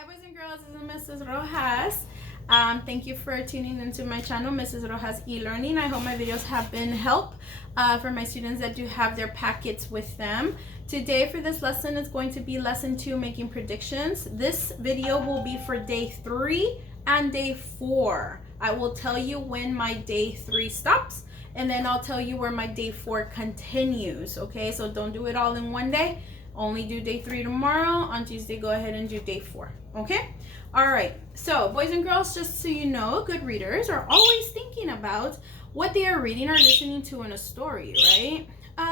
Hi boys and girls, this is Mrs. Rojas. Thank you for tuning into my channel, Mrs. Rojas e-learning. I hope my videos have been help for my students that do have their packets with them. Today for this lesson is going to be lesson 2, making predictions. This video will be for day 3 and day 4. I will tell you when my day 3 stops, and then I'll tell you where my day 4 continues. Okay, so don't do it all in one day. Only do day 3 tomorrow. On Tuesday, go ahead and do day 4. Okay? All right. So, boys and girls, just so you know, good readers are always thinking about what they are reading or listening to in a story, right?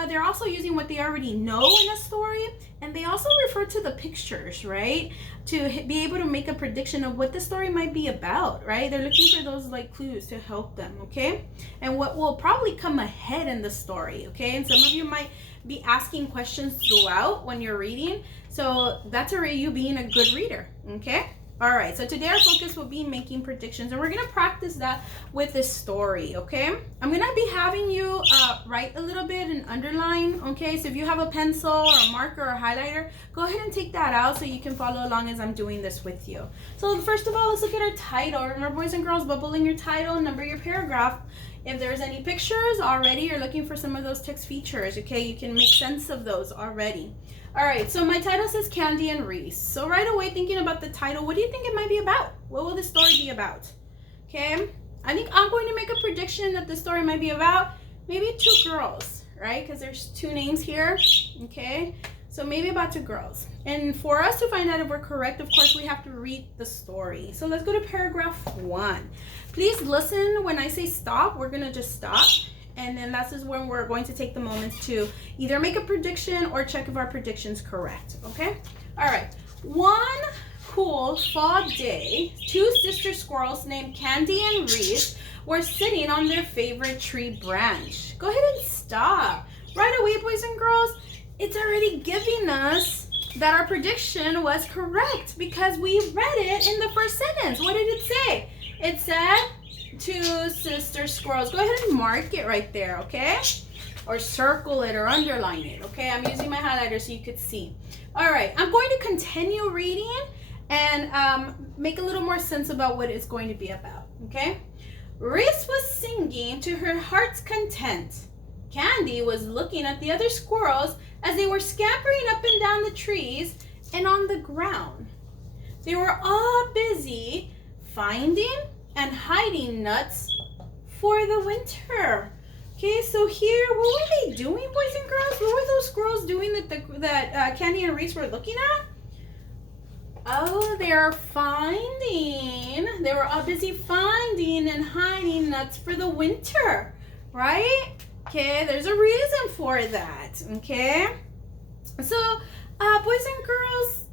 They're also using what they already know in a story, and they also refer to the pictures, right? To be able to make a prediction of what the story might be about, right? They're looking for those like clues to help them, okay? And what will probably come ahead in the story, okay? And some of you might be asking questions throughout when you're reading, so that's already you being a good reader, okay? All right, so today our focus will be making predictions, and we're gonna practice that with this story, okay? I'm gonna be having you write a little bit and underline, okay? So if you have a pencil or a marker or a highlighter, go ahead and take that out so you can follow along as I'm doing this with you. So first of all, let's look at our title. Remember, boys and girls, bubble in your title, number your paragraph. If there's any pictures already, you're looking for some of those text features, okay? You can make sense of those already. All right, so my title says Candy and Reese. So right away, thinking about the title, what do you think it might be about? What will the story be about? Okay, I think I'm going to make a prediction that the story might be about maybe 2 girls, right? Because there's 2 names here, okay? So maybe about 2 girls. And for us to find out if we're correct, of course, we have to read the story. So let's go to paragraph 1. Please listen when I say stop. We're going to just stop. And then this is when we're going to take the moment to either make a prediction or check if our prediction's correct, okay? All right. One cool fall day, 2 sister squirrels named Candy and Reese were sitting on their favorite tree branch. Go ahead and stop. Right away, boys and girls, it's already giving us that our prediction was correct because we read it in the first sentence. What did it say? It said 2 sister squirrels. Go ahead and mark it right there, okay? Or circle it or underline it, okay? I'm using my highlighter so you could see. All right, I'm going to continue reading and make a little more sense about what it's going to be about, okay? Reese was singing to her heart's content. Candy was looking at the other squirrels as they were scampering up and down the trees and on the ground. They were all busy finding and hiding nuts for the winter. Okay, so here, what were they doing, boys and girls? What were those squirrels doing that Candy and Reese were looking at? Oh, they were all busy finding and hiding nuts for the winter, right? Okay, there's a reason for that, okay? So, boys and girls,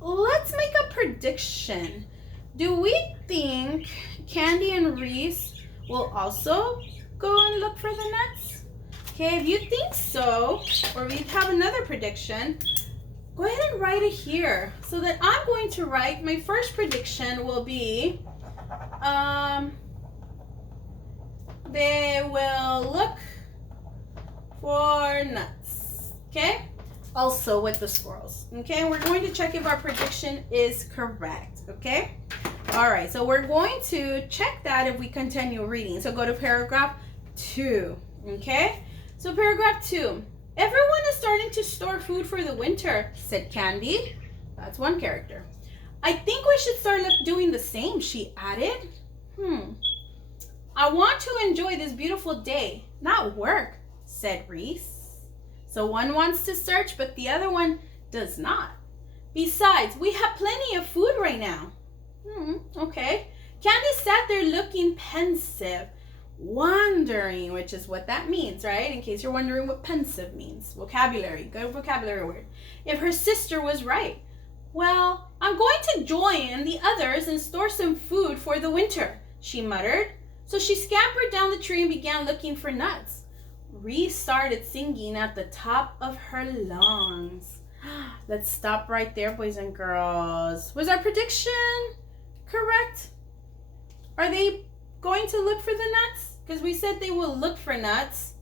let's make a prediction. Do we think Candy and Reese will also go and look for the nuts? Okay, if you think so, or we have another prediction, go ahead and write it here. So that I'm going to write, my first prediction will be, they will look for nuts, okay? Also with the squirrels, okay? We're going to check if our prediction is correct, okay? All right, so we're going to check that if we continue reading. So go to paragraph 2, okay? So paragraph 2, everyone is starting to store food for the winter, said Candy. That's one character. I think we should start doing the same, she added. I want to enjoy this beautiful day, not work, said Reese. So one wants to search, but the other one does not. Besides, we have plenty of food right now. Okay. Candy sat there looking pensive, wondering, which is what that means, right? In case you're wondering what pensive means. Vocabulary, good vocabulary word. If her sister was right. Well, I'm going to join the others and store some food for the winter, she muttered. So she scampered down the tree and began looking for nuts. Reese started singing at the top of her lungs. Let's stop right there, boys and girls. Was our prediction correct? Are they going to look for the nuts? Because we said they will look for nuts.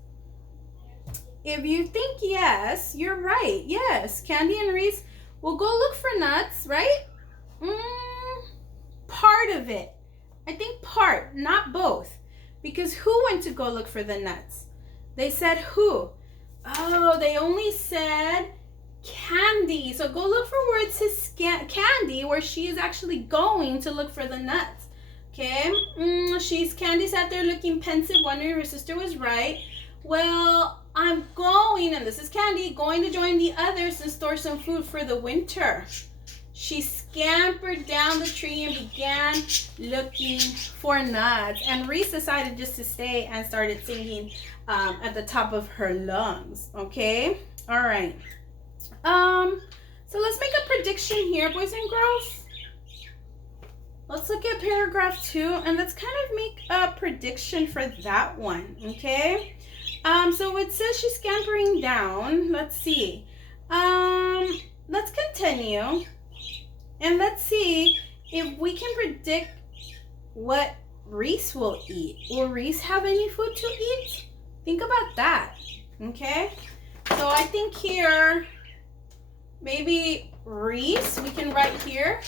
If you think yes, you're right. Yes, Candy and Reese will go look for nuts, right? of it. I think part, not both. Because who went to go look for the nuts? They said who? Oh, they only said Candy. So go look for where it says Candy, where she is actually going to look for the nuts. Okay, Candy sat there looking pensive, wondering if her sister was right. Well, I'm going, and this is Candy, going to join the others and store some food for the winter. She scampered down the tree and began looking for nuts. And Reese decided just to stay and started singing at the top of her lungs. Okay, all right. So let's make a prediction here, boys and girls. Let's look at paragraph 2 and let's kind of make a prediction for that one. Okay. So it says she's scampering down. Let's see. Let's continue. And let's see if we can predict what Reese will eat. Will Reese have any food to eat? Think about that. Okay. So I think here, maybe Reese, we can write here.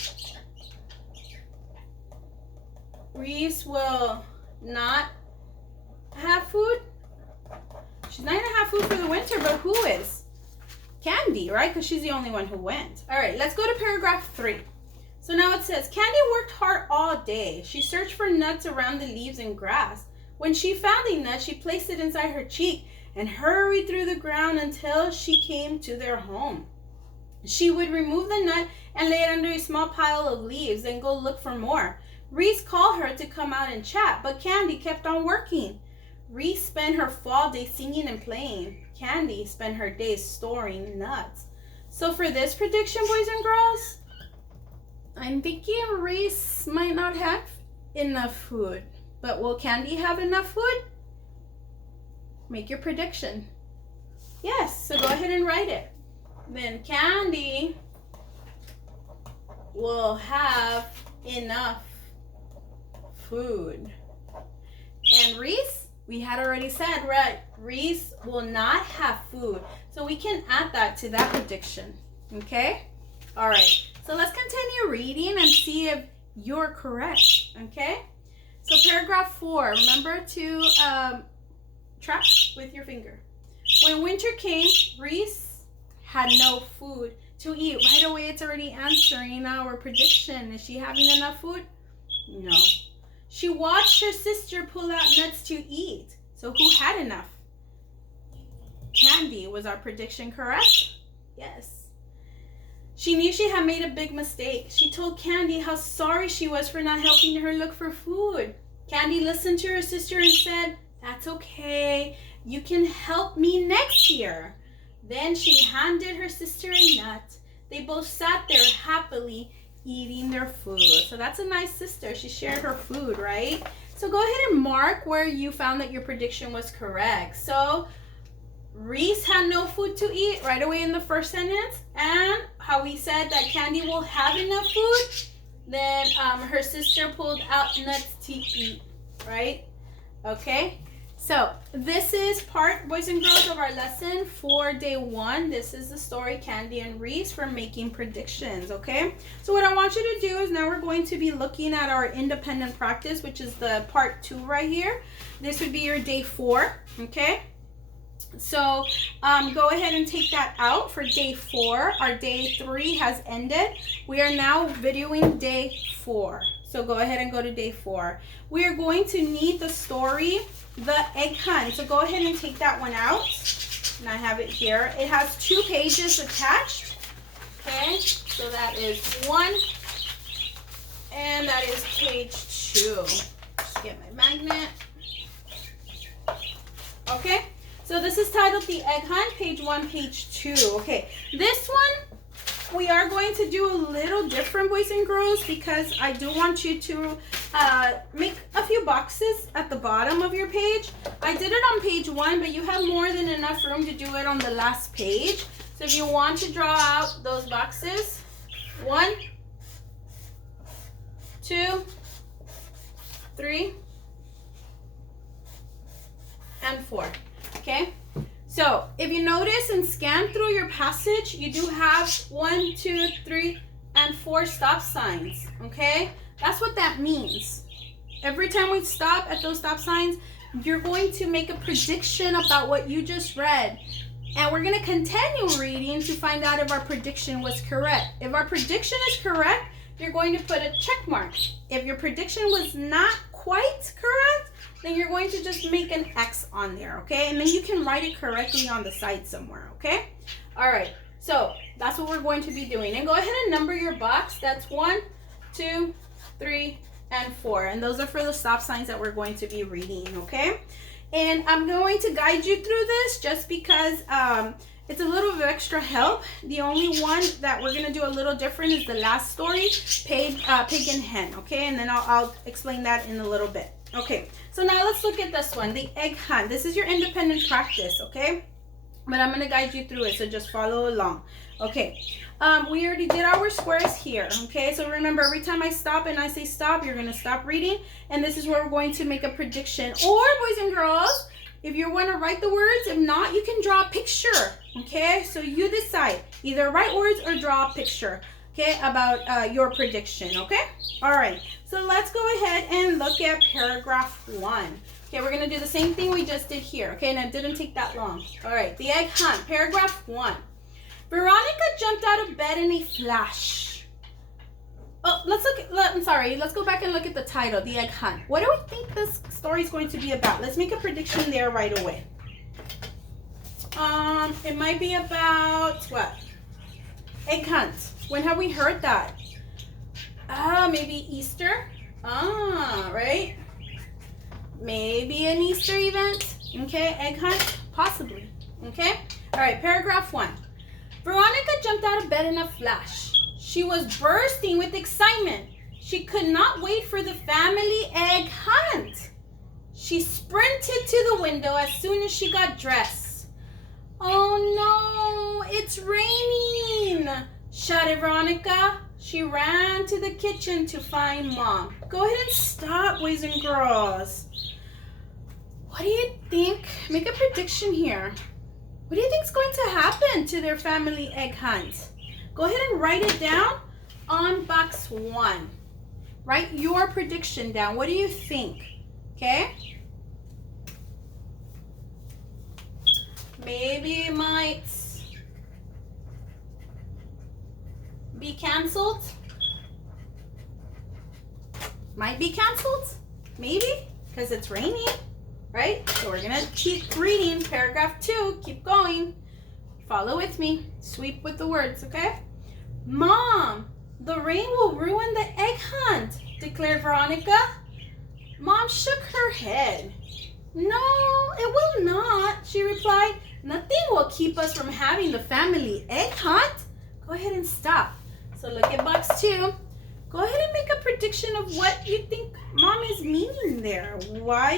Reese will not have food. She's not gonna have food for the winter, but who is? Candy, right? Because she's the only one who went. All right, let's go to paragraph 3. So now it says, Candy worked hard all day. She searched for nuts around the leaves and grass. When she found a nut, she placed it inside her cheek and hurried through the ground until she came to their home. She would remove the nut and lay it under a small pile of leaves and go look for more. Reese called her to come out and chat, but Candy kept on working. Reese spent her fall day singing and playing. Candy spent her days storing nuts. So for this prediction, boys and girls, I'm thinking Reese might not have enough food. But will Candy have enough food? Make your prediction. Yes, so go ahead and write it. Then Candy will have enough food. And Reese, we had already said, right, Reese will not have food. So we can add that to that prediction. Okay? All right. So let's continue reading and see if you're correct. Okay? So paragraph 4, remember to track with your finger. When winter came, Reese had no food to eat. Right away, it's already answering our prediction. Is she having enough food? No. She watched her sister pull out nuts to eat. So who had enough? Candy. Was our prediction correct? Yes. She knew she had made a big mistake. She told Candy how sorry she was for not helping her look for food. Candy listened to her sister and said, "That's okay. You can help me next year." Then she handed her sister a nut. They both sat there happily eating their food. So that's a nice sister. She shared her food, right? So go ahead and mark where you found that your prediction was correct. So Reese had no food to eat right away in the first sentence. And how we said that Candy will have enough food. Then her sister pulled out nuts to eat, right? Okay. So this is part, boys and girls, of our lesson for day 1. This is the story Candy and Reese for making predictions, okay? So what I want you to do is now we're going to be looking at our independent practice, which is the part 2 right here. This would be your day 4, okay? So go ahead and take that out for day 4. Our day 3 has ended. We are now videoing day 4. So go ahead and go to day 4. We are going to need the story, The Egg Hunt. So go ahead and take that one out. And I have it here. It has 2 pages attached. Okay, so that is 1. And that is page 2. Just get my magnet. Okay. So this is titled The Egg Hunt, page 1, page 2. Okay, this one we are going to do a little different, boys and girls, because I do want you to make a few boxes at the bottom of your page. I did it on page 1, but you have more than enough room to do it on the last page. So if you want to draw out those boxes, 1, 2, 3, and 4. Okay, so if you notice and scan through your passage, you do have 1, 2, 3, and 4 stop signs. Okay, That's what that means. Every time we stop at those stop signs, you're going to make a prediction about what you just read. And we're going to continue reading to find out if our prediction was correct. If our prediction is correct, you're going to put a check mark. If your prediction was not quite correct, then you're going to just make an X on there, okay? And then you can write it correctly on the side somewhere, okay? All right, so that's what we're going to be doing. And go ahead and number your box. That's 1, 2, 3, and 4. And those are for the stop signs that we're going to be reading, okay? And I'm going to guide you through this just because it's a little bit of extra help. The only one that we're going to do a little different is the last story, Pig and Hen, okay? And then I'll explain that in a little bit. Okay, so now let's look at this one, the egg hunt. This is your independent practice, okay? But I'm going to guide you through it, so just follow along. Okay, we already did our squares here, okay? So remember, every time I stop and I say stop, you're going to stop reading. And this is where we're going to make a prediction. Or, boys and girls, if you want to write the words, if not, you can draw a picture, okay? So you decide, either write words or draw a picture, okay, about your prediction, okay? All right, so let's go ahead and look at paragraph 1. Okay, we're going to do the same thing we just did here, okay? And it didn't take that long. All right, the egg hunt, paragraph 1. Veronica jumped out of bed in a flash. Oh, let's go back and look at the title, the egg hunt. What do we think this story is going to be about? Let's make a prediction there right away. It might be about what? Egg hunt. When have we heard that? Maybe Easter. Right? Maybe an Easter event. Okay, egg hunt, possibly. Okay? All right, paragraph 1. Veronica jumped out of bed in a flash. She was bursting with excitement. She could not wait for the family egg hunt. She sprinted to the window as soon as she got dressed. "Oh no, it's raining!" shouted Veronica. She ran to the kitchen to find Mom. Go ahead and stop, boys and girls. What do you think? Make a prediction here. What do you think is going to happen to their family egg hunt? Go ahead and write it down on box 1. Write your prediction down. What do you think? Okay? Maybe it might be canceled. Might be canceled. Maybe, because it's raining. Right? So we're going to keep reading paragraph 2. Keep going. Follow with me. Sweep with the words, okay? "Mom, the rain will ruin the egg hunt," declared Veronica. Mom shook her head. "No, it will not," she replied. "Nothing will keep us from having the family egg hunt." Go ahead and stop. So look at box 2. Go ahead and make a prediction of what you think Mom is meaning there. Why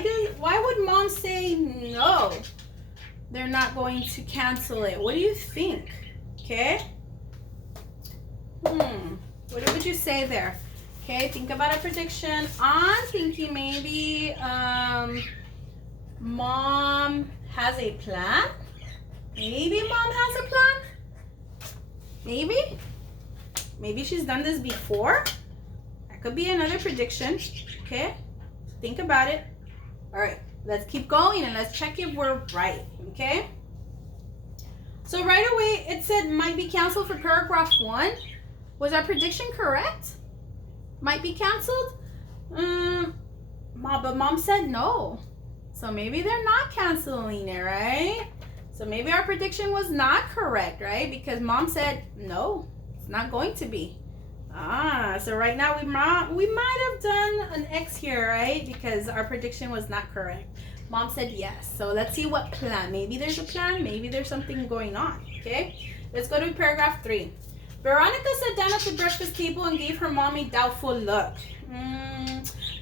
would Mom say no? They're not going to cancel it. What do you think? Okay? What would you say there? Okay, think about a prediction. I'm thinking maybe Mom has a plan. Maybe Mom has a plan. Maybe she's done this before. That could be another prediction. Okay, think about it. All right, let's keep going and let's check if we're right. Okay, so right away it said might be canceled for paragraph 1. Was our prediction correct? Might be canceled? But Mom said no. So maybe they're not canceling it, right? So maybe our prediction was not correct, right? Because Mom said no, it's not going to be. So right now we might have done an X here, right? Because our prediction was not correct. Mom said yes. So let's see what plan. Maybe there's a plan. Maybe there's something going on. Okay, let's go to paragraph 3. Veronica sat down at the breakfast table and gave her mom a doubtful look.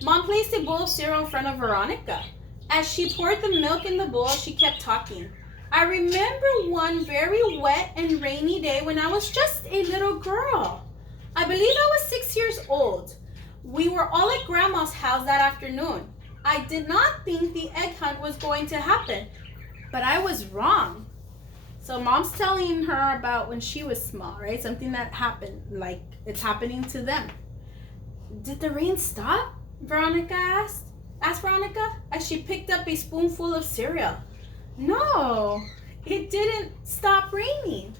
Mom placed a bowl of cereal in front of Veronica. As she poured the milk in the bowl, she kept talking. "I remember one very wet and rainy day when I was just a little girl. I believe I was 6 years old. We were all at Grandma's house that afternoon. I did not think the egg hunt was going to happen, but I was wrong." So Mom's telling her about when she was small, right? Something that happened, like it's happening to them. Did the rain stop? Veronica asked Veronica as she picked up a spoonful of cereal. No, it didn't stop raining,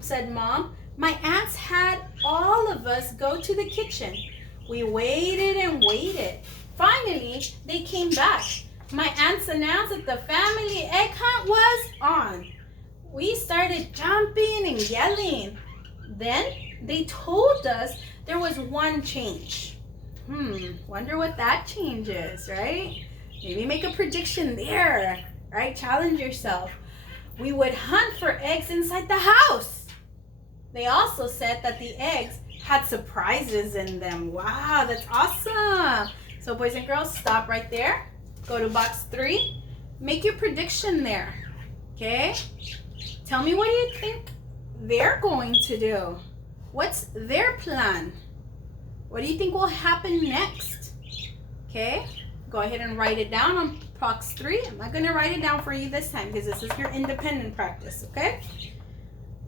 said Mom. My aunts had all of us go to the kitchen. We waited and waited. Finally, they came back. My aunts announced that the family egg hunt was on. We started jumping and yelling. Then they told us there was one change. Wonder what that change is, right? Maybe make a prediction there, right? Challenge yourself. We would hunt for eggs inside the house. They also said that the eggs had surprises in them. Wow, that's awesome. So boys and girls, stop right there. Go to box 3. Make your prediction there, okay? Tell me, what do you think they're going to do? What's their plan? What do you think will happen next? Okay, go ahead and write it down on box 3. I'm not going to write it down for you this time because this is your independent practice, okay?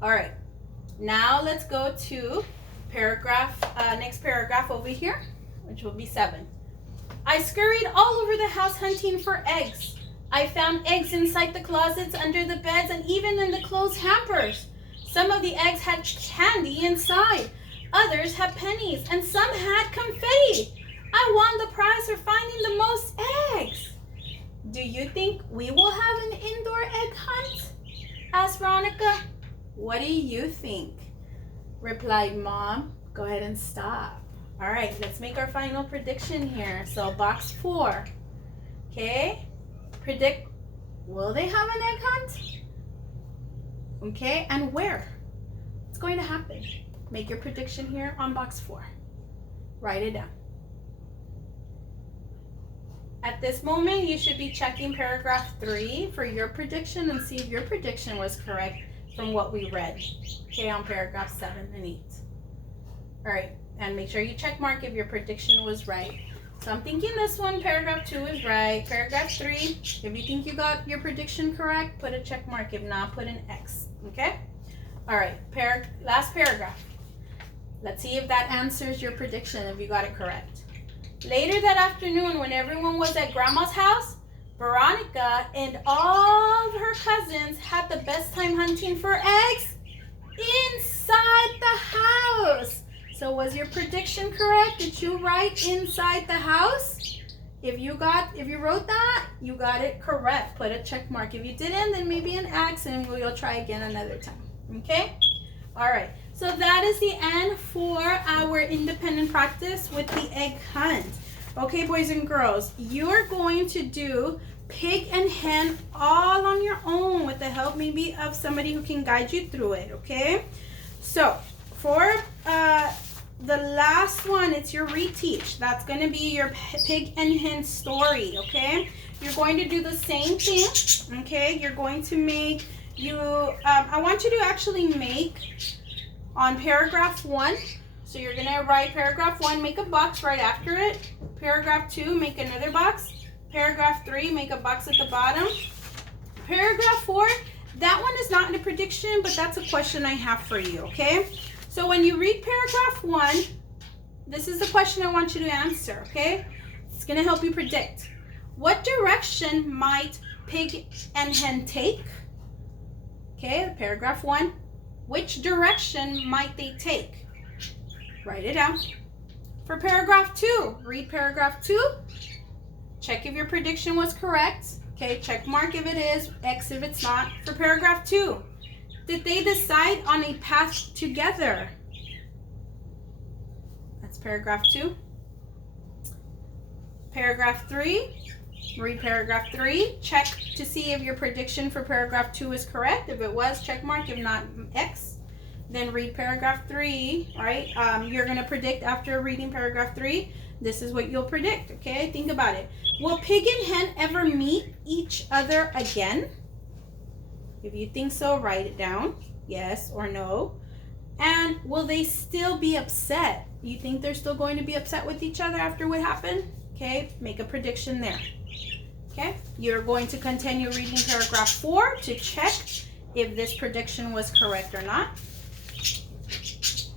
All right, now let's go to next paragraph over here, which will be 7. I scurried all over the house hunting for eggs. I found eggs inside the closets, under the beds, and even in the clothes hampers. Some of the eggs had candy inside. Others had pennies, and some had confetti. I won the prize for finding the most eggs. Do you think we will have an indoor egg hunt? Asked Veronica. What do you think? Replied Mom. Go ahead and stop. All right, let's make our final prediction here. So box 4, okay? Predict, will they have an egg hunt? Okay, and where? What's going to happen? Make your prediction here on box 4. Write it down. At this moment, you should be checking paragraph 3 for your prediction and see if your prediction was correct from what we read, okay, on paragraph 7 and 8. All right, and make sure you check mark if your prediction was right. So I'm thinking this one, paragraph 2 is right. Paragraph 3, if you think you got your prediction correct, put a check mark. If not, put an X, okay? All right, last paragraph. Let's see if that answers your prediction, if you got it correct. Later that afternoon, when everyone was at Grandma's house, Veronica and all of her cousins had the best time hunting for eggs inside the house. So was your prediction correct? Did you write inside the house? If you wrote that, you got it correct. Put a check mark. If you didn't, then maybe an X, and we'll try again another time. Okay? All right. So that is the end for our independent practice with the egg hunt. Okay, boys and girls, you're going to do pig and hen all on your own with the help maybe of somebody who can guide you through it, okay? So for the last one, it's your reteach. That's going to be your pig and hen story, okay? You're going to do the same thing, okay? You're going to make I want you to actually make on paragraph 1. So you're going to write paragraph 1, make a box right after it. Paragraph 2, make another box. Paragraph 3, make a box at the bottom. Paragraph 4, that one is not in a prediction, but that's a question I have for you, okay? So when you read paragraph 1, this is the question I want you to answer, okay? It's going to help you predict. What direction might pig and hen take? Okay, paragraph 1. Which direction might they take? Write it down. For paragraph 2, read paragraph 2. Check if your prediction was correct. Okay, check mark if it is, X if it's not. For paragraph 2, did they decide on a path together? That's paragraph 2. Paragraph 3, read paragraph 3. Check to see if your prediction for paragraph 2 is correct. If it was, check mark. If not, X. Then read paragraph 3, right? You're going to predict after reading paragraph 3. This is what you'll predict, okay? Think about it. Will pig and hen ever meet each other again? If you think so, write it down. Yes or no. And will they still be upset? You think they're still going to be upset with each other after what happened? Okay, make a prediction there. Okay, you're going to continue reading paragraph 4 to check if this prediction was correct or not.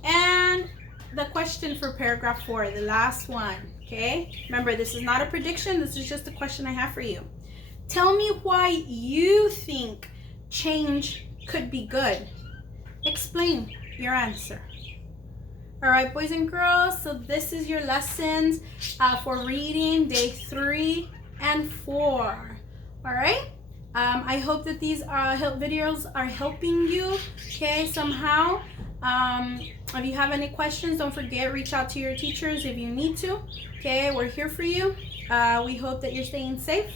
And the question for paragraph 4, the last one, okay? Remember, this is not a prediction. This is just a question I have for you. Tell me why you think change could be good. Explain your answer. All right, boys and girls, so this is your lessons for reading day 3 and 4. All right? I hope that these videos are helping you, okay, somehow. If you have any questions, don't forget, reach out to your teachers if you need to, okay? We're here for you. We hope that you're staying safe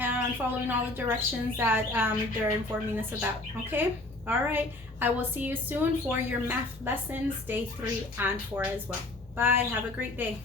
and following all the directions that they're informing us about, okay? All right, I will see you soon for your math lessons, day 3 and 4 as well. Bye, have a great day.